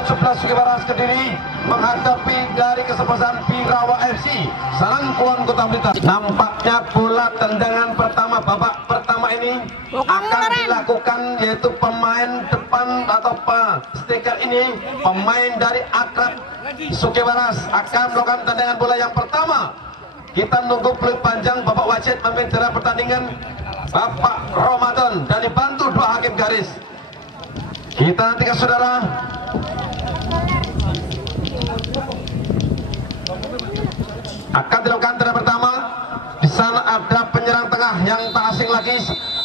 ke-17 Sukebaras Kediri menghadapi dari kesebelasan Birawa FC Salangkuan Kota Blitar. Nampaknya bola tendangan pertama babak pertama ini akan dilakukan, yaitu pemain depan atau stiker ini, pemain dari Akrab Sukebaras akan melakukan tendangan bola yang pertama. Kita nunggu peluit panjang, Bapak Wajid memimpin jalannya pertandingan, Bapak Ramadan, dan dibantu dua hakim garis. Kita nantikan saudara. Akan dilakukan tendangan pertama. Di sana ada penyerang tengah yang tak asing lagi,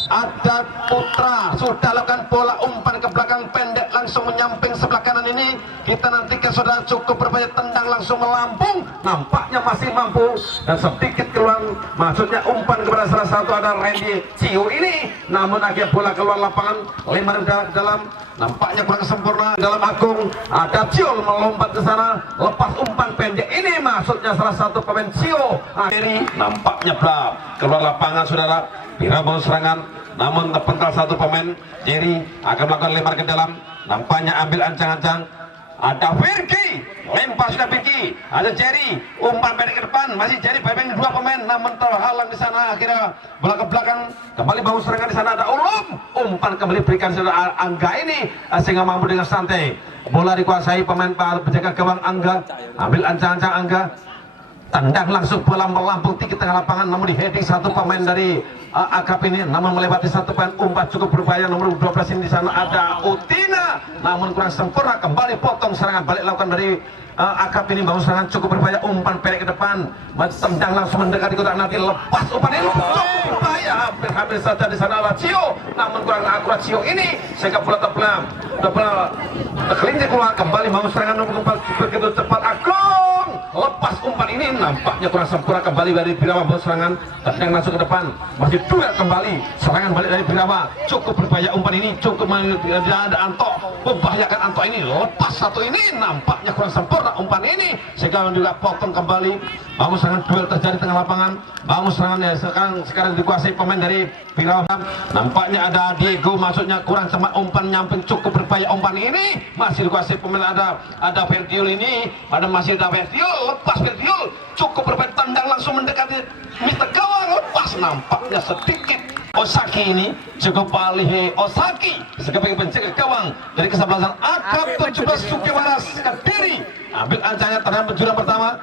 ada Putra. Sudah lakukan bola umpan ke belakang pendek langsung menyamping sebelah kanan ini. Kita nantikan saudara, cukup berbahaya, tendang langsung melambung. Nampaknya masih mampu dan sedikit keluar, maksudnya umpan kepada salah satu ada Randy Cio ini. Namun akhirnya bola keluar lapangan, lempar ke dalam. Nampaknya kurang sempurna dalam Agung. Ada Cio melompat ke sana, lepas umpan pendek ini, maksudnya salah satu pemain Cio. Akhirnya nampaknya keluar lapangan saudara. Birawa serangan, namun terpental satu pemain. Jerry akan melakukan lempar ke dalam. Nampaknya ambil ancang-ancang. Ada Virki, lempar sudah Virki. Ada Jerry, umpan pendek ke depan. Masih Jerry, bayang dua pemain, namun terhalang di sana. Akhirnya bola ke belakang, kembali bangun serangan di sana. Ada Ulum, umpan kembali berikan saudara Angga ini, sehingga mampu dengan santai. Bola dikuasai pemain penjaga gawang Angga. Ambil ancang-ancang Angga. Tendang langsung bola melambung tinggi tengah lapangan, namun di heading satu pemain dari Akrab ini, namun melewati satu pemain. Umpan cukup berbahaya, nomor 12 ini. Di sana ada Utina, namun kurang sempurna. Kembali potong serangan balik lakukan dari Akrab ini. Bangun serangan cukup berbahaya, umpan pendek ke depan, tendang langsung mendekati kotak nanti, lepas umpan ini cukup berbahaya, hampir saja di sana ada Cio, namun kurang akurat Cio ini, sehingga bola terbelam kelinci keluar. Kembali bangun serangan, umpan begitu cepat Agung, lepas umpan ini, nampaknya kurang sempurna. Kembali dari Birawa bangun serangan, tendang langsung ke depan, masih duel kembali, serangan balik dari Birawa, cukup berbahaya umpan ini, cukup ada Anto, membahayakan Anto ini, lepas satu ini, nampaknya kurang sempurna umpan ini, sehingga juga potong kembali. Bangun serangan, duel terjadi tengah lapangan. Bangun serangan ya sekarang dikuasai pemain dari Birawa. Nampaknya ada Diego, maksudnya kurang cepat umpan nyamping, cukup berbahaya umpan ini, masih dikuasai pemain ada Verdiul ini, masih ada Verdiul, lepas Verdiul, cukup berbahaya, tendang langsung mendekati Mister Gawang, lepas. Nampaknya sedikit Osaki ini cukup alih Osaki sebagai penjaga gawang dari kesebelasan Akrab 17 Sukebaras Kediri. Ambil ancangnya terhadap penjurang pertama.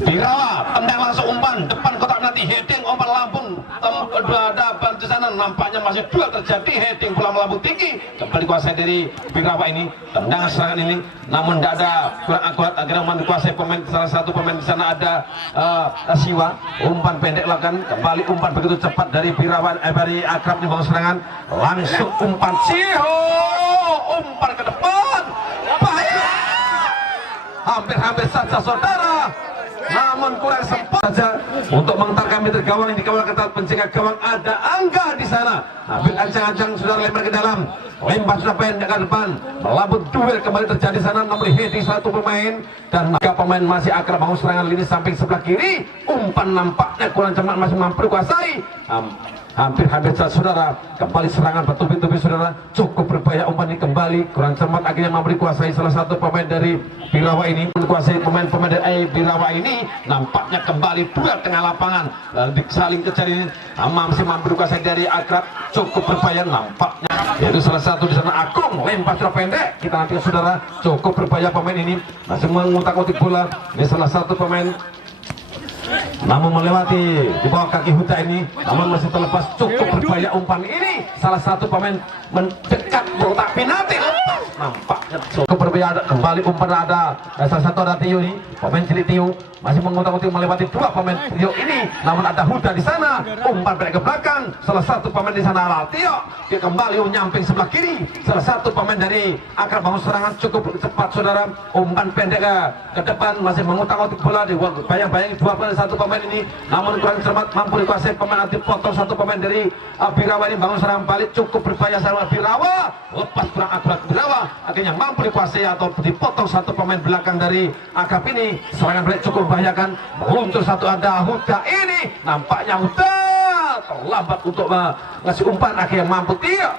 Birawa tendang langsung umpan depan kotak nanti, heading umpan lambung ada di sana. Nampaknya masih dua terjadi, heading bola melambung tinggi, kembali kuasai dari Birawa ini. Tendangan serangan ini namun tidak ada, kurang akurat. Akhirnya dikuasai pemain, salah satu pemain di sana ada Siwa, umpan pendek lakukan, kembali umpan begitu cepat dari Birawa dari Akrab di bawah serangan, langsung umpan Cio, umpan ke depan, bahaya, hampir saja saudara, namun kurang sempat saja untuk mengantarkan meter gawang. Di kawal ketat penjaga gawang ada Angga di sana. Ambil ancang-ancang sudah lempar ke dalam, lempar sudah pendek ke depan, melambung duel kembali terjadi di sana, namun heading satu pemain dan tiga pemain masih Akrab bangun serangan lini samping sebelah kiri. Umpan nampaknya kurang cepat, masih mampu dikuasai. Hampir saudara, kembali serangan bertubi-tubi saudara, cukup berbahaya umpan ini, kembali kurang cermat, akhirnya mampu dikuasai salah satu pemain dari Birawa ini, menguasai pemain dari Birawa ini. Nampaknya kembali duel tengah lapangan, saling kejar ini, masih mampu dikuasai dari Akrab, cukup berbahaya nampaknya, yaitu salah satu di sana Agung, lempar sudah pendek. Kita nanti saudara, cukup berbahaya pemain ini, masih mengutak-utik bola. Ini salah satu pemain, namun melewati di bawah kaki Huta ini, namun masih terlepas, cukup berbahaya umpan ini. Salah satu pemain mendekat kotak penalti, lepas. Nampaknya cukup berbahaya. Kembali umpan ada salah satu ada Tio ini, pemain cilik Tio, masih mengutak-utik melewati dua pemain Tio ini, namun ada Huda di sana, umpan pendek ke belakang. Salah satu pemain di sana adalah Tio, dia kembali menyamping sebelah kiri. Salah satu pemain dari Akrab bangun serangan, cukup cepat saudara, umpan pendek ke depan, masih mengutak-utik bola. Bayang-bayang dua pemain satu pemain ini, namun kurang cermat, mampu dikuasai pemain nanti, potong satu pemain dari Birawa ini. Bangun serangan balik, cukup berbahaya sama Birawa, lepas kurang akurat Birawa, akhirnya mampu dikuasai atau dipotong satu pemain belakang dari Akrab ini. Serangan balik cukup membahayakan, meluncur satu ada Huda ini, nampaknya Huda terlambat untuk ngasih umpan akhirnya mampu tidak.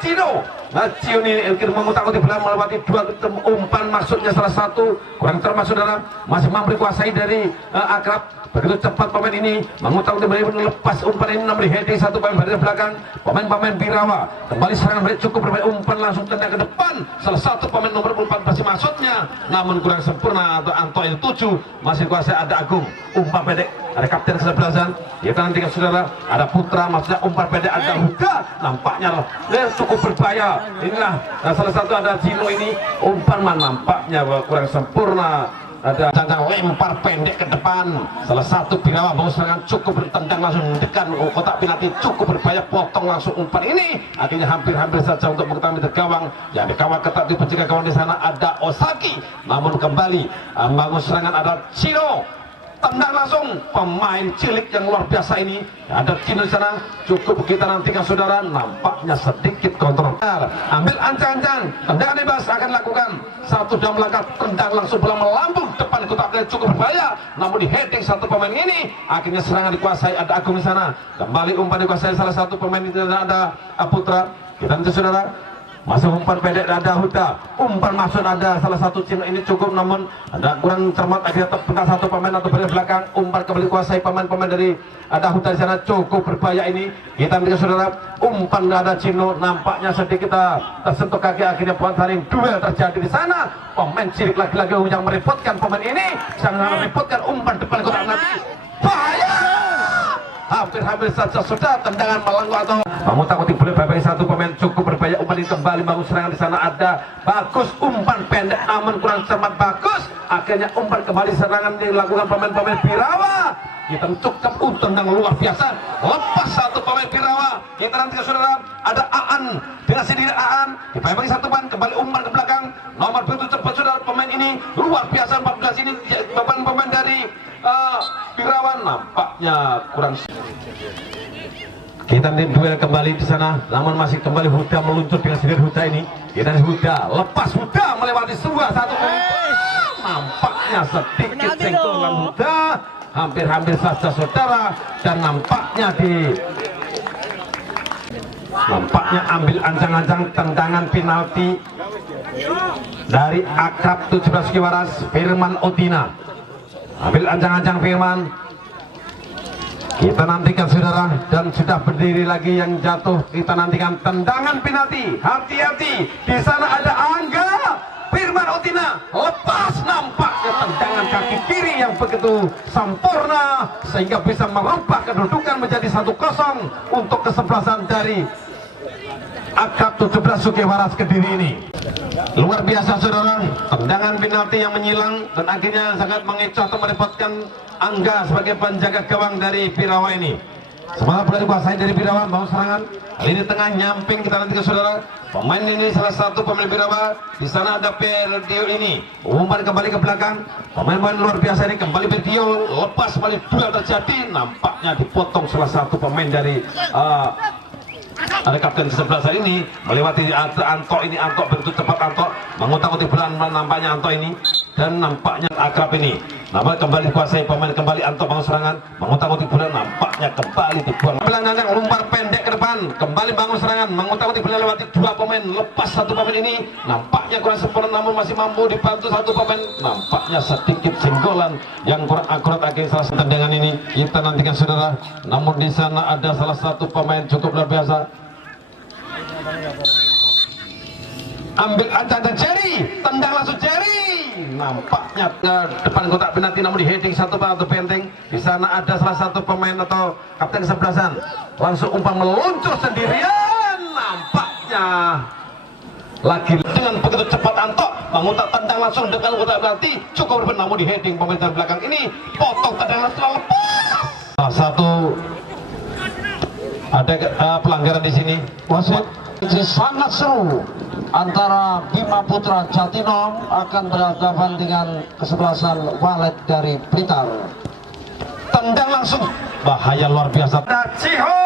Cino Cio ini mengutak-utik bola melewati dua umpan, maksudnya salah satu kurang termasuk dalam, masih mampu dikuasai dari Akrab. Begitu cepat pemain ini mengutak-utik bola, lepas umpan ini, namun heading satu pemain dari belakang, pemain Birawa kembali serangan balik, cukup bermain umpan langsung tendang ke depan, salah satu pemain nomor 14 masih maksudnya, namun kurang sempurna. Atau Anto yang 7 masih dikuasai, ada Agung, umpan pendek, ada kapten kesebelasan. Kita nantikan saudara, ada Putra, maksudnya umpan pendek, ada Huda, nampaknya cukup berbahaya. Inilah salah satu, ada Cino ini, umpan nampaknya kurang sempurna. Ada tendang lempar pendek ke depan, salah satu Birawa mau serangan, cukup bertendang langsung mendekat kotak penalti, cukup berbahaya, potong langsung umpan ini, akhirnya hampir saja untuk mengetahui gawang yang dikawal ketat di penjaga gawang. Di sana ada Osaki, namun kembali bangun serangan, ada Cino, tendang langsung pemain cilik yang luar biasa ini, ada Cino di sana, cukup kita nantikan saudara, nampaknya sedikit kontrol. Ambil ancang-ancang, tendangan bebas akan lakukan satu dalam langkah, tendang langsung bola melambung depan kotak penalti, cukup berbahaya, namun di heading satu pemain ini, akhirnya serangan dikuasai, ada Agung di sana, kembali umpan dikuasai salah satu pemain itu, ada Putra. Kita nanti saudara, masuk umpan pendek, ada Huda, umpan masuk, ada salah satu Cino ini, cukup namun ada kurang cermat, akhirnya terpental satu pemain atau dari belakang, umpan kembali kuasai pemain-pemain dari ada Huda di sana, cukup berbahaya ini. Kita melihat saudara, umpan ada Cino, nampaknya sedikit tersentuh kaki, akhirnya puan saling duel terjadi di sana. Pemain cilik lagi-lagi yang merepotkan pemain ini, sangat merepotkan, umpan depan kotak nanti, bahaya. Hampir saja sudah tendangan melenggu atau mengutak-utik boleh bagi satu pemain, cukup berbahaya, umpan ini kembali bangun serangan. Di sana ada Bagus, umpan pendek namun kurang cermat Bagus, akhirnya umpan kembali serangan dilakukan pemain-pemain Birawa. Kita cukup tendang luar biasa, lepas satu pemain Birawa. Kita nanti ke saudara, ada Aan dengan sendiri, Aan bagi satu pemain, kembali umpan ke belakang, nomor begitu cepat saudara, pemain ini luar biasa, 14 ini pemain dari Birawa nampaknya kurang. Kita lihat duel kembali di sana, namun masih kembali Huda meluncur dengan sendiri. Huda ini, kita Huda lepas, Huda melewati sebuah satu, nampaknya sedikit sentuhan Huda, hampir saja saudara, dan nampaknya ambil ancang-ancang tendangan penalti dari Akrab 17 Kiwaras, Firman Otina. Ambil ancang-ancang Firman, kita nantikan saudara, dan sudah berdiri lagi yang jatuh. Kita nantikan tendangan penalti, hati-hati, di sana ada Angga, Firman Otina lepas, nampaknya tendangan kaki kiri yang begitu sempurna sehingga bisa merubah kedudukan menjadi 1-0 untuk kesebelasan dari Akrab 17 Sukewaras Kediri ini. Luar biasa saudara, tendangan penalti yang menyilang dan akhirnya sangat mengecoh atau merepotkan Angga sebagai penjaga gawang dari Birawa ini. Semangat bola dikuasai dari Birawa, mau serangan lini tengah nyamping. Kita nanti ke saudara, pemain ini salah satu pemain Birawa. Di sana ada Perdio ini, umpan kembali ke belakang, pemain-pemain luar biasa ini kembali Perdio, lepas kembali, duel terjadi, nampaknya dipotong salah satu pemain dari ada kapten sebelah saya ini, melewati Anto ini, Anto begitu cepat, Anto mengutak-utik bola, nampaknya Anto ini, dan nampaknya Akrab ini, namun kembali dikuasai pemain, kembali Anto bangun serangan, mengutak-utik bola, nampaknya kembali dibuang. Pelanggan umpan pendek ke depan, kembali bangun serangan, mengutak-utik bola lewati dua pemain, lepas satu pemain ini, nampaknya kurang sempurna, namun masih mampu dibantu satu pemain, nampaknya sedikit jenggolan yang kurang akurat akhirnya salah tendangan ini. Kita nantikan saudara, namun di sana ada salah satu pemain cukup luar biasa. Ambil ancang-ancang Jerry, tendang langsung Jerry, nampaknya ke depan kotak penalti, namun di heading satu atau penting. Di sana ada salah satu pemain atau kapten kesebelasan, langsung umpan meluncur sendirian, nampaknya lagi dengan begitu cepat Anto mengutak tendang langsung depan kotak penalti, cukup berbeda, namun di heading pemain dari belakang ini, potong tendang langsung lepas. Salah satu ada pelanggaran di sini, wasit. Sangat seru antara Bima Putra Jatinong akan berhadapan dengan kesebelasan Walet dari Blitar. Tendang langsung, bahaya luar biasa. Ada Ciho,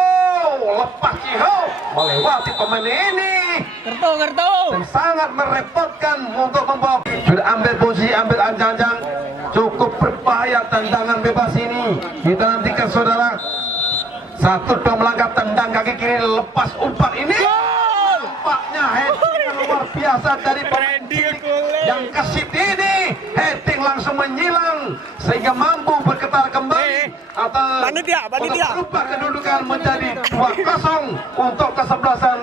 lepas Ciho melewati pemain ini, dan sangat merepotkan untuk membawa. Sudah ambil posisi, ambil ancang-ancang, cukup berbahaya tendangan bebas ini. Kita nantikan saudara, Satu dua melangkah, tendang kaki kiri, lepas umpan ini. Nampaknya heading luar biasa dari pemain yang kesit ini. Heading langsung menyilang sehingga mampu bergetar kembali atau berubah kedudukan menjadi 2-0 untuk kesebelasan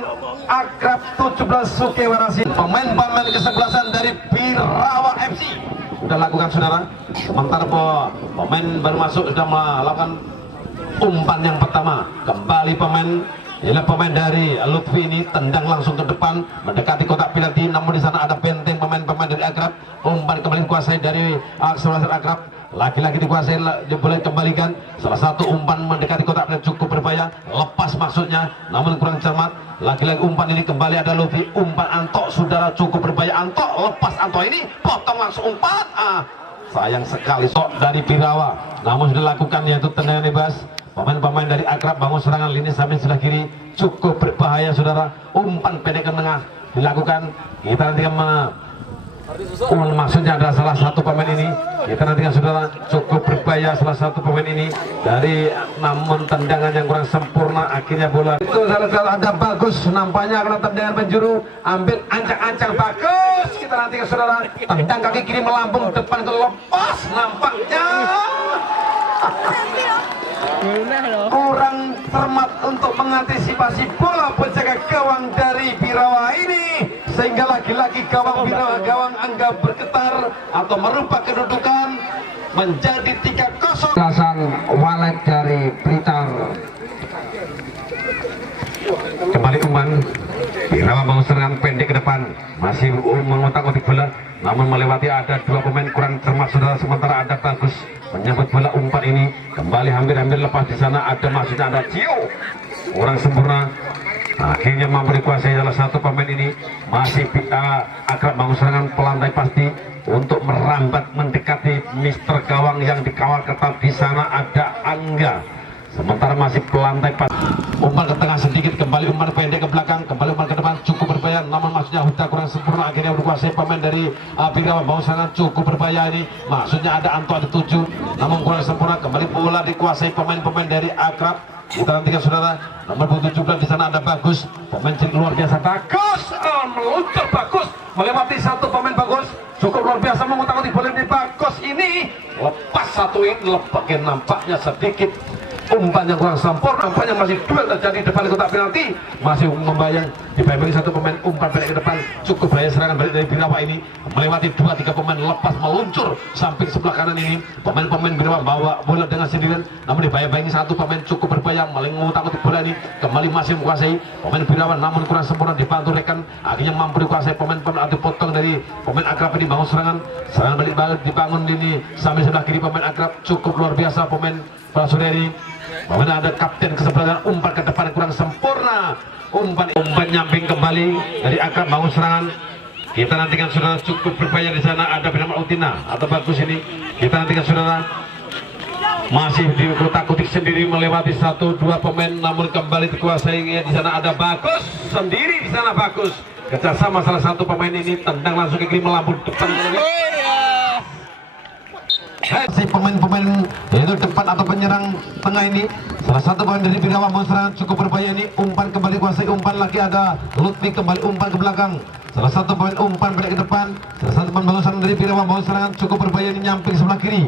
Akrab 17 Sukewarasi. Pemain-pemain kesebelasan dari Birawa FC sudah lakukan, saudara. Sementara pemain baru masuk sudah melakukan umpan yang pertama. Kembali pemain dari Lutfi ini tendang langsung ke depan mendekati kotak penalti, namun di sana ada benteng pemain-pemain dari Akrab. Umpan kembali dikuasai dari Aksel Akrab, lagi-lagi dikuasai, boleh kembalikan. Salah satu umpan mendekati kotak penalti cukup berbahaya, lepas maksudnya namun kurang cermat. Lagi-lagi umpan ini kembali ada Lutfi, umpan Anto, saudara, cukup berbahaya. Anto lepas, Anto ini potong langsung umpan. Sayang sekali dari Birawa, namun sudah lakukan yaitu tendangan bebas. Pemain-pemain dari Akrab bangun serangan lini samping sebelah kiri, cukup berbahaya, saudara. Umpan pendek ke tengah dilakukan. Kita nantikan maksudnya adalah salah satu pemain ini. Kita nantikan, saudara, cukup berbahaya salah satu pemain ini dari, namun tendangan yang kurang sempurna. Akhirnya bola itu salah ada bagus, nampaknya karena tendangan penjuru, ambil ancang-ancang bagus. Kita nantikan, saudara, tendang kaki kiri melambung depan ke lepas, nampaknya kurang cermat untuk mengantisipasi bola penjaga gawang dari Birawa ini, sehingga lagi-lagi gawang Birawa, gawang Angga bergetar atau merubah kedudukan menjadi 3-0. Belasan walet dari Blitar. Kembali umpan Birawa bangun serangan pendek ke depan, masih mengotak-otik bola, namun melewati ada dua pemain kurang cermat, saudara. Sementara ada bagus menyambut bola umpan ini, kembali hampir-hampir lepas. Di sana ada maksudnya ada Cio, kurang sempurna. Akhirnya mampu dikuasai salah satu pemain ini. Masih Akrab bangun serangan pelantai pasti untuk merambat mendekati Mister Gawang yang dikawal ketat. Di sana ada Angga, sementara masih pelantai pas. Umpan ke tengah sedikit, kembali umpan pendek ke belakang, kembali umpan ke depan, cukup berbahaya, namun maksudnya Huda kurang sempurna. Akhirnya dikuasai pemain dari Birawa, bawah serangan cukup berbahaya ini. Maksudnya ada Anto, ada 7, namun kurang sempurna. Kembali bola dikuasai pemain-pemain dari Akrab. Kita nantikan, saudara, nomor 17 di sana ada bagus, pemain luar biasa bagus, meluncur bagus, melewati satu pemain bagus, cukup luar biasa mengutak-atik bola di bagus ini, lepas satu ini, lepaskan, nampaknya sedikit umpan yang kurang sempurna. Nampaknya masih duel terjadi depan kotak penalti, masih membayang dibayang satu pemain, umpan pendek ke depan, cukup bahaya serangan balik dari Birawa ini, melewati 2-3 pemain, lepas meluncur samping sebelah kanan ini. Pemain-pemain Birawa bawa bola dengan sendirian, namun dibayang-bayangi satu pemain cukup berbahaya mengutak-atik bola ini, kembali masih menguasai pemain Birawa, namun kurang sempurna dibantu rekan. Akhirnya mampu dikuasai pemain-pemain atau potong dari pemain Akrab ini, bangun serangan balik dibangun ini sambil sebelah kiri pemain Akrab, cukup luar biasa pemain Prasuderi. Bagaimana ada kapten kesebelasan, umpan ke depan kurang sempurna, umpan nyamping kembali dari Akrab bangun serangan. Kita nantikan, saudara, cukup berbahaya. Di sana ada bernama Utina atau bagus ini. Kita nantikan, saudara, masih di kotak-kotik sendiri melewati 1-2 pemain, namun kembali dikuasai. Di sana ada bagus sendiri, di sana bagus kerjasama salah satu pemain ini, tendang langsung ke kiri melambung depan. Si pemain-pemain yaitu depan atau penyerang tengah ini, salah satu pemain dari Birawa mau serangan cukup berbahaya ini. Umpan kembali kuasai, umpan lagi ada Lutfi, kembali umpan ke belakang, salah satu pemain umpan balik ke depan, salah satu pemain bangun serangan dari Birawa mau serangan cukup berbahaya ini, nyamping sebelah kiri,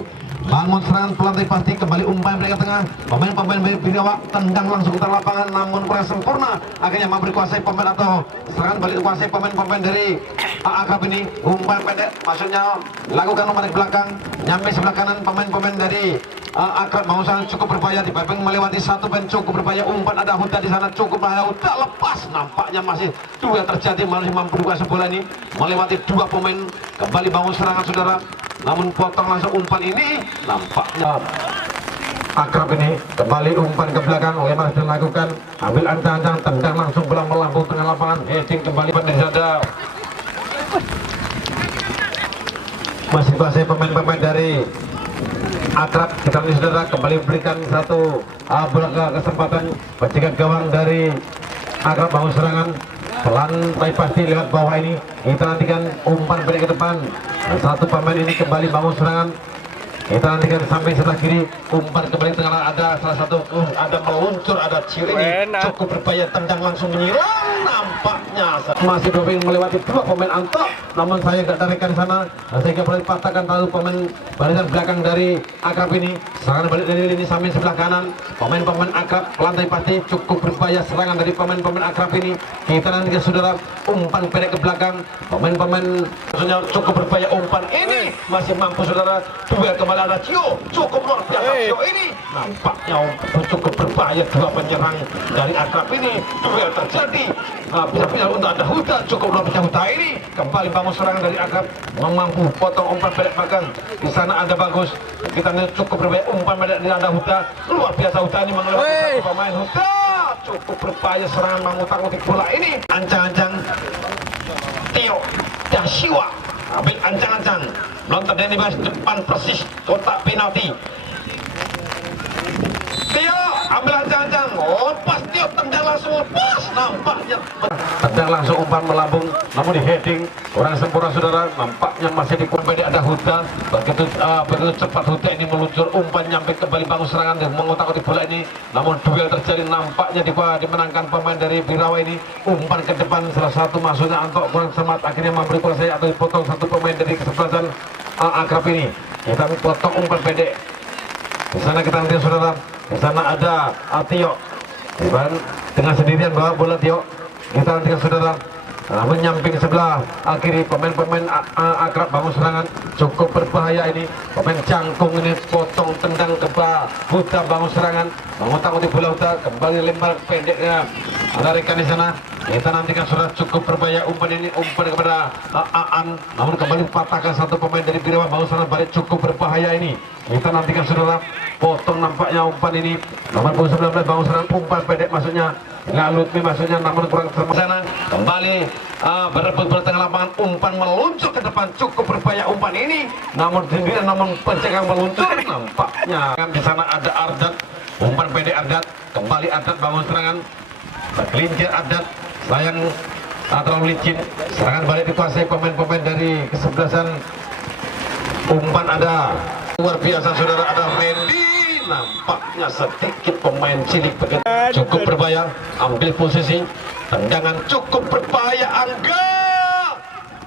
bangun serangan pelantai pasti, kembali umpan balik ke tengah. Pemain-pemain dari Birawa tendang langsung ke tengah lapangan, namun kurang sempurna. Akhirnya mampu dikuasai pemain atau serangan balik dikuasai pemain-pemain dari Akrab ini. Umpan pendek maksudnya lakukan umpan di belakang, nyampe sebelah kanan. Pemain-pemain dari Akrab mau serangan cukup berbahaya, dibabeng melewati satu pemain cukup berbahaya. Umpan ada Huda di sana cukup berbahaya, Huda lepas, nampaknya masih dua terjadi, masih mampu dikuasai bola ini melewati 2 pemain. Kembali bangun serangan, saudara, namun potong langsung umpan ini, nampaknya Akrab ini kembali umpan ke belakang. Lemah dilakukan, ambil ancang-ancang, tendang langsung bola melambung tengah lapangan, heading kembali pada sada. Masih kuasai pemain-pemain dari Akrab. Kita lihat, saudara, kembali berikan satu bola kesempatan penjaga gawang dari Akrab bangun serangan pelantai pasti lewat bawah ini. Kita nantikan umpan balik ke depan. Satu pemain ini kembali bangun serangan, Kita nantikan sampai sebelah kiri, umpan kembali tengah ada salah satu ada meluncur, ada ciri cukup berbahaya, tendang langsung menyerang, nampaknya masih doping melewati dua pemain Anto, namun saya tidak tarikan sana sehingga boleh dipatahkan lalu pemain barisan belakang dari Akrab ini. Serangan balik dari lini samping sebelah kanan, pemain-pemain Akrab lantai pasti cukup berbahaya, serangan dari pemain-pemain Akrab ini. Kita nantikan saudara, umpan pendek ke belakang, pemain-pemain maksudnya cukup berbahaya, umpan ini masih mampu saudara, duel kembali ada Cio, cukup luar biasa Cio ini, nampaknya cukup berbahaya dua penyerang dari Akrab ini, duel terjadi, bisa-bisa untuk ada Huda, cukup luar biasa Huda ini, kembali bangun serangan dari Akrab, mampu potong umpan pendek belakang, di sana ada bagus, kita lihat cukup berbahaya umpan pendek dari ada Huda, luar biasa Huda ini mengelewati satu pemain Huda, cukup berbahaya serangan mengutak-utik bola ini, ancang-ancang Tio Dasiwa ambil ancang-ancang nonton Denny Bas depan persis kotak penalti. Tio ambil ancang-ancang, lepas Tio tendang langsung lepas, nampaknya tendang langsung umpan melambung, namun di heading kurang sempurna saudara, nampaknya masih di pendek ada Huda, begitu cepat Huda ini meluncur, umpan nyampe kembali bangun serangan dan mengotak-atik bola ini, namun duel terjadi, nampaknya dimenangkan pemain dari Birawa ini, umpan ke depan salah satu masuknya Anto kurang cermat, akhirnya memberi kuasa atau dipotong satu pemain dari kesebelasan Akrab ini. Kita potong umpan pendek, di sana kita nanti saudara, di sana ada Tio dengan sendirian bawa bola Tio. Kita nanti saudara, menyamping sebelah kiri pemain-pemain Akrab bangun serangan, cukup berbahaya ini, pemain Cangkung ini potong tendang ke Huda bangun serangan, mengotak-atik bola Huda, kembali lempar pendeknya ada rekan di sana. Kita nantikan saudara, cukup berbahaya umpan ini, umpan kepada Aan, namun kembali patahkan satu pemain dari Birawa bangun serangan balik, cukup berbahaya ini. Kita nantikan saudara, potong nampaknya umpan ini, nomor 19 bangun serangan, umpan pendek masuknya nggak Lutfi masuknya, namun kurang cermat sana, kembali berebut bertengah lapangan, umpan meluncur ke depan, cukup berbahaya umpan ini, namun sendirian, namun pencegahan meluncur, nampaknya di sana ada Ardat, umpan pendek Ardat, kembali Ardat bangun serangan, bergelincir Ardat, sayang terlalu licin, serangan balik dikuasai pemain-pemain dari kesebelasan, umpan ada luar biasa saudara, ada Mendy, nampaknya sedikit pemain cilik begitu, cukup berbahaya, ambil posisi, tendangan cukup berbahaya, Angga,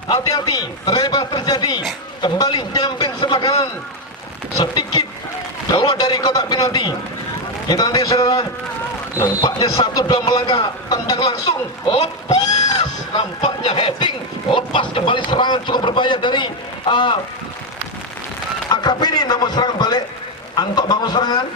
hati-hati, terlepas terjadi, kembali nyamping sebelah kanan, sedikit keluar dari kotak penalti. Kita nanti saudara, nampaknya 1-2 melangkah, tendang langsung, lepas, nampaknya heading, lepas kembali serangan cukup berbahaya dari Akrab ini, namun serangan balik Anto bangun serangan,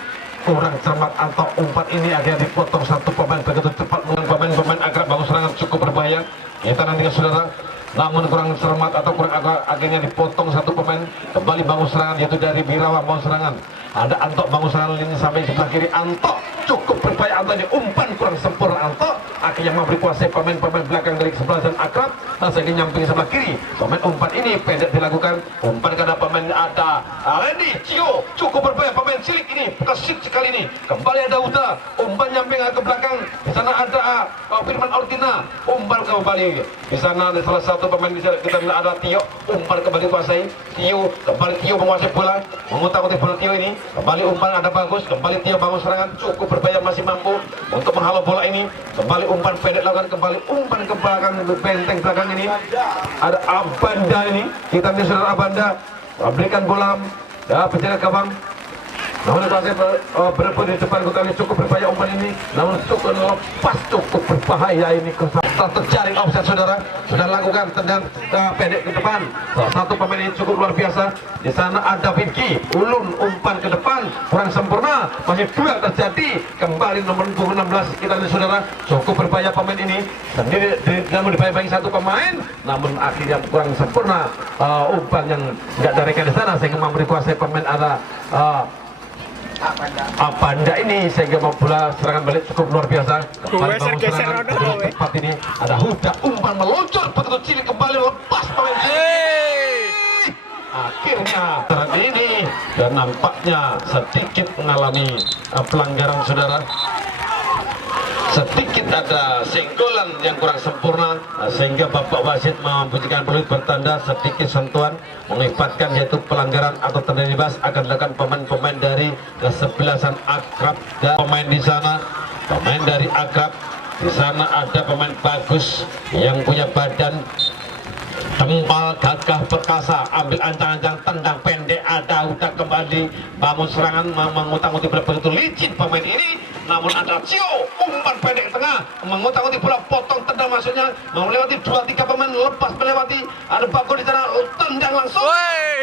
kurang cermat Anto, umpan ini akhirnya dipotong satu pemain begitu cepat, pemain Akrab bangun serangan cukup berbahaya. Kita nanti saudara, namun kurang cermat atau kurang akhirnya dipotong satu pemain, kembali bangun serangan yaitu dari Birawa bangun serangan. Ada Anto bangun serangan lini sampai sebelah kiri, Anto cukup berbahaya, Anto ini umpan kurang sempurna, Anto akhirnya memberi kuasai pemain-pemain belakang dari kesebelasan Akrab, sehingga nyamping sebelah kiri, pemain umpan ini pendek dilakukan, umpan kepada pemain ada Randy Cio, cukup berbahaya pemain cilik ini, kesit sekali ini, kembali ada Huda, umpan nyamping ke belakang, di sana ada Firman Ortina, umpan kembali, di sana ada salah satu pemain bisa kita lihat ada Tio, umpan kembali kuasai Tio, kembali Tio menguasai bola, mengutak-utik bola Tio ini, kembali umpan ada bagus, kembali Tio bangun serangan, cukup berbahaya, masih mampu untuk menghalau bola ini, kembali umpan pendek lakukan, kembali umpan ke belakang benteng belakang ini, ada Abanda ini, kita lihat saudara Abanda berikan bola ya penjaga gawang, namun dikuasai berebut di depan kotak ini, cukup berbahaya umpan ini, namun cukup lepas, cukup berbahaya ini, terjaring offset saudara, sudah lakukan tendang pendek ke depan, satu pemain ini cukup luar biasa, di sana ada Vicky, ulun umpan ke depan, kurang sempurna, masih duel terjadi, kembali nomor 16 kita lihat saudara, cukup berbahaya pemain ini, sendiri namun dibayang-bayang satu pemain, namun akhirnya kurang sempurna, umpan yang tidak darikan di sana, sehingga memberi kuasai pemain ada Abanda ini, sehingga bola serangan balik cukup luar biasa. Kembali bangun serangan tepat ini ada Huda, umpan meluncur begitu cilik, kembali lepas pemain cilik. Akhirnya serangan ini dan nampaknya sedikit mengalami pelanggaran saudara. sedikit ada senggolan yang kurang sempurna, sehingga Bapak wasit membunyikan peluit bertanda sedikit sentuhan mengibatkan, yaitu pelanggaran atau tanda bebas akan dilakukan pemain-pemain dari kesebelasan Akrab. Dan pemain di sana, pemain dari Akrab, di sana ada pemain bagus yang punya badan tempal, gagah, perkasa, ambil ancang-ancang, tendang pendek, ada udah kembali bangun serangan, mengutang-utik bola begitu licin pemain ini, namun ada Cio, umpan pendek tengah, mengutang-utik bola, potong, tendang masuknya, melewati 2-3 pemain, lepas melewati, ada Bago di sana, tendang langsung,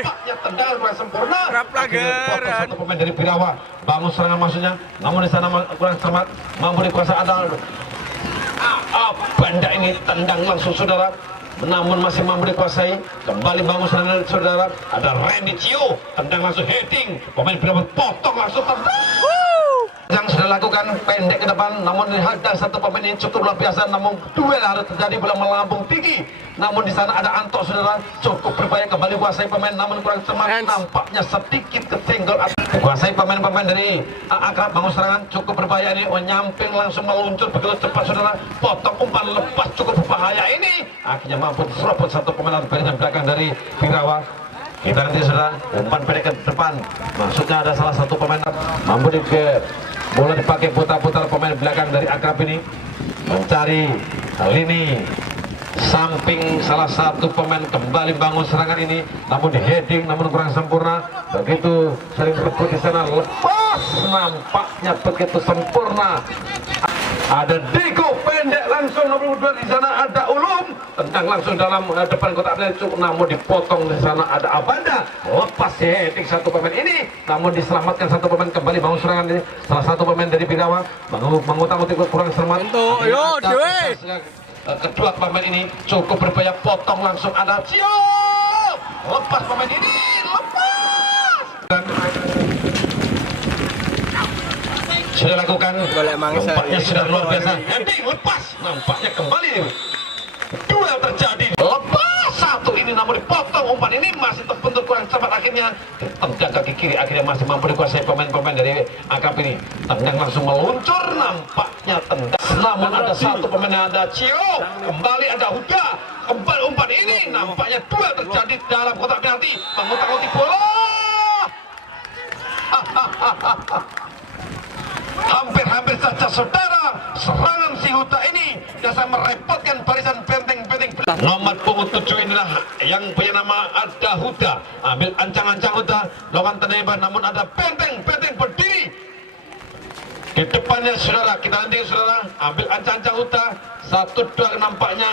paknya tendangan kurang sempurna, potong satu pemain dari Birawa, bangun serangan masuknya, namun di sana kurang cermat, mampu dikuasai, ada benda ini tendang langsung saudara, namun masih mampu dikuasai, kembali bangun serangan saudara, ada Randy Cio, tendang langsung heading, pemain Birawa potong langsung tendang. Yang sudah lakukan pendek ke depan, namun dihadang satu pemain ini cukup luar biasa, namun duel harus terjadi, bola melambung tinggi, namun di sana ada Anto saudara, cukup berbahaya, kembali kuasai pemain, namun kurang cermat, nampaknya sedikit kesenggol, kuasai pemain-pemain dari Akrab, bangun serangan cukup berbahaya ini, nyamping langsung meluncur begitu cepat saudara, potong umpan lepas cukup berbahaya ini, akhirnya mampu diserobot satu pemain bagian belakang dari Birawa. Kita nanti sudah umpan pendek ke depan, maksudnya ada salah satu pemain mampu bola dipakai putar-putar, pemain belakang dari Akrab ini mencari lini samping salah satu pemain, kembali bangun serangan ini, namun di heading namun kurang sempurna, begitu sering rebut di sana, lepas nampaknya begitu sempurna, ada Diko pendek langsung nomor 2 di sana, ada Ulum tendang langsung dalam depan kotak penalti, namun dipotong di sana, ada Abanda lepas heading satu pemain ini, namun diselamatkan satu pemain, kembali bangun serangan ini salah satu pemain dari Birawa, mengutang-utik kurang cermat, kedua pemain ini cukup berbahaya, potong langsung, ada Cio lepas pemain ini, lepas dan sudah lakukan, nampaknya sudah luar biasa, heading lepas, nampaknya kembali duel terjadi, lepas satu ini namun dipotong, umpan ini masih terbentur kurang cepat, akhirnya tendang kaki kiri, akhirnya masih mampu dikuasai pemain-pemain dari Akrab ini, tendang langsung meluncur, nampaknya tendang, namun ada satu pemain, ada Cio, kembali ada Huda, kembali umpan ini, nampaknya duel terjadi dalam kotak penalti, mengutang-utik bola. Hampir saja saudara, serangan si Huda ini biasa merepotkan barisan benteng-benteng. Nomor pungut 7 inilah yang punya nama ada Huda, ambil ancang-ancang Huda, lawan tembak, namun ada benteng-benteng berdiri di depannya saudara, kita nanti saudara, ambil ancang-ancang Huda, 1-2 nampaknya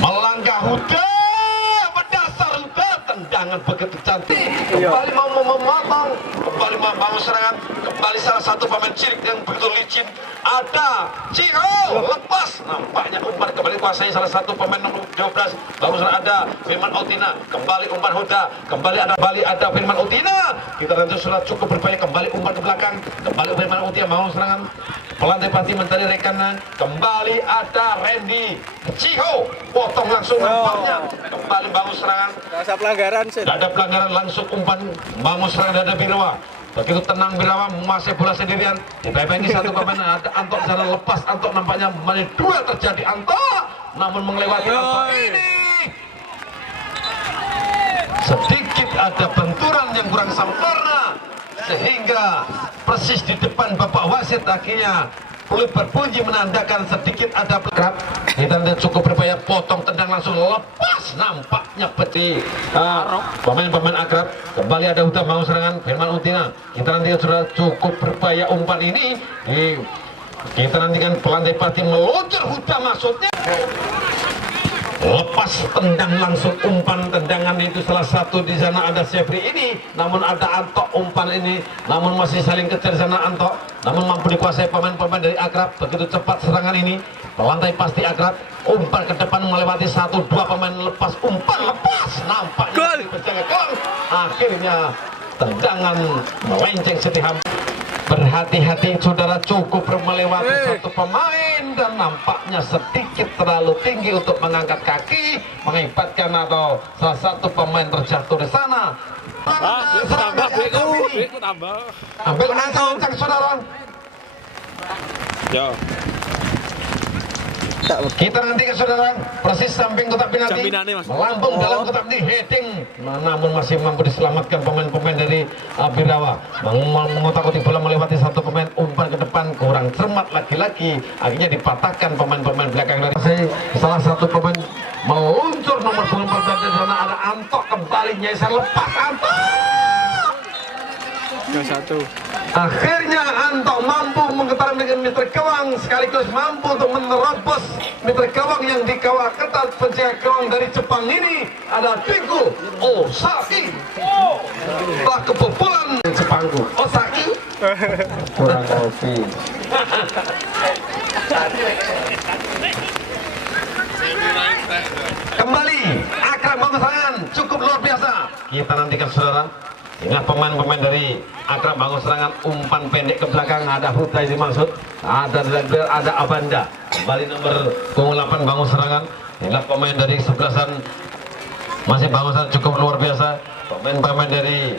melangkah Huda, berdasar Huda, tendangan begitu cantik, kembali mau memotong, kembali membangun serangan, kembali salah satu pemain cilik yang begitu licin, ada Cio, lepas, nampaknya umpan kembali kuasai salah satu pemain nomor 12, baru ada Firman Utina, kembali umpan Huda, kembali ada Firman Utina, kita lanjut sudah cukup berbahaya, kembali umpan ke belakang, kembali Firman Utina bangun serangan, pelantai pasti mencari rekannya, kembali ada Randy Cio, potong langsung nampaknya, kembali bangun serangan, ada pelanggaran langsung umpan bangun serangan, ada Birawa, begitu tenang Birawa, masih bola sendirian, ini satu pemain, ada Anto di sana, lepas Anto, nampaknya duel terjadi, Anto namun melewati Anto ini, sedikit ada benturan yang kurang sempurna, sehingga persis di depan Bapak wasit akhirnya peluit berbunyi menandakan sedikit ada Akrab. Kita lihat cukup berbahaya, potong tendang langsung lepas, nampaknya peti pemain-pemain Akrab, kembali ada Huda mau serangan Firman Utina, kita nanti sudah cukup berbahaya umpan ini, kita nantikan pelantai pasti meluncur Huda maksudnya, lepas tendang langsung umpan, tendangan itu salah satu di sana ada Syafri ini, namun ada Anto umpan ini, namun masih saling kejar di sana Anto, namun mampu dikuasai pemain-pemain dari Akrab, begitu cepat serangan ini, pelantai pasti Akrab, umpan ke depan melewati 1-2 pemain, lepas umpan lepas, nampaknya berjaga gol, akhirnya tendangan melenceng setiham. Berhati-hati saudara, cukup melewati satu pemain dan nampaknya sedikit terlalu tinggi untuk mengangkat kaki, mengibatkan atau salah satu pemain terjatuh di sana. Ambil ancang saudara. Ya. Kita nantikan saudara, persis samping kotak penalti, Jaminannya, Mas. melambung dalam kotak penalti, heading, namun masih mampu diselamatkan pemain-pemain dari Birawa. Mengotak-atik bola melewati satu pemain, umpan ke depan kurang cermat lagi-lagi, akhirnya dipatahkan pemain-pemain belakang dari salah satu pemain meluncur nomor 24 di sana ada Anto, kembali Nyaisa, lepas Anto. 3-1. Akhirnya Anto mampu menggetar dengan Mitra Gawang, sekaligus mampu untuk menerobos Mitra Gawang yang dikawal ketat penjaga gawang dari Jepang ini ada Tinku Osaki. Telah kebobolan Jepangku Osaki. kurang kopi. Kembali Akram bangun serangan cukup luar biasa. Kita nantikan saudara. Ingat pemain-pemain dari Akram bangun serangan, umpan pendek ke belakang, ada Huta yang dimaksud, ada Zambel, ada Abanda. Kembali nomor 08 bangun serangan. Ingat pemain dari sebelasan masih bangun serangan cukup luar biasa. Pemain-pemain dari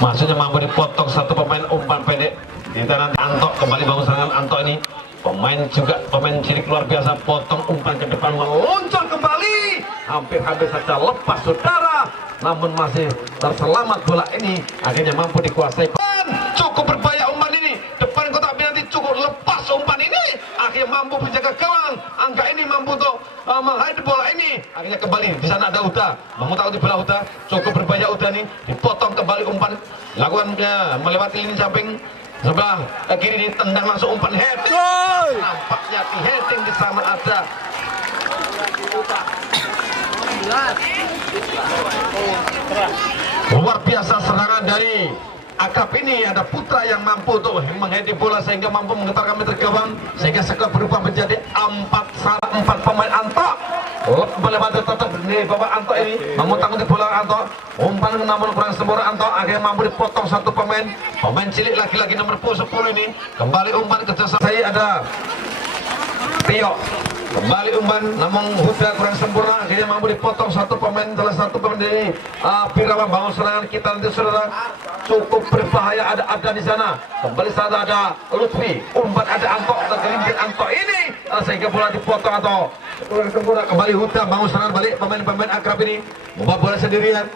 maksudnya mampu dipotong satu pemain umpan pendek. Kita nanti Anto kembali bangun serangan. Anto ini pemain juga pemain cilik luar biasa, potong umpan ke depan, meluncur kembali, hampir saja lepas saudara, namun masih terselamat bola ini, akhirnya mampu dikuasai. Cukup berbahaya umpan ini, depan kotak penalti cukup lepas umpan ini, akhirnya mampu menjaga gawang. Angka ini mampu untuk menghadapi bola ini, akhirnya kembali di sana ada Uda, memutar di bola Uda, cukup berbahaya Uda ini, dipotong kembali umpan, lakukan melewati lini samping. Sebelah kiri ditendang langsung umpan heading. Nampaknya di heading di sana ada luar biasa serangan dari Akap ini, ada Putra yang mampu untuk menghedi bola sehingga mampu menggetarkan Mitra Gawang sehingga skor berubah menjadi 4 pemain Anto. Melewati tetap di bawah Anto ini, memutang di bola Anto, umpan namun kurang sempurna Anto, akhirnya mampu dipotong satu pemain cilik lagi-lagi nomor 10 ini, kembali umpan kerjasama saya ada Tio, kembali umpan namun Huda kurang sempurna, akhirnya mampu dipotong satu pemain, salah satu pemain dari Birawa bangun serangan. Kita nanti saudara cukup berbahaya, ada di sana, kembali sana ada Lutfi, umpan ada Anto, tergelincir Anto ini, sehingga bola dipotong atau kurang sempurna. Kembali Huda bangun serangan balik, pemain-pemain Akrab ini membawa bola sendirian,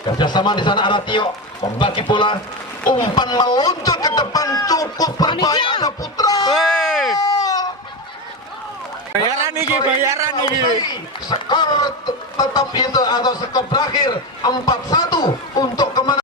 kerjasama di sana ada Tio, membagi bola, umpan meluncur ke depan, cukup berbahaya, ada Putra. Bayaran nih. Skor tetap itu atau skor berakhir 4-1 untuk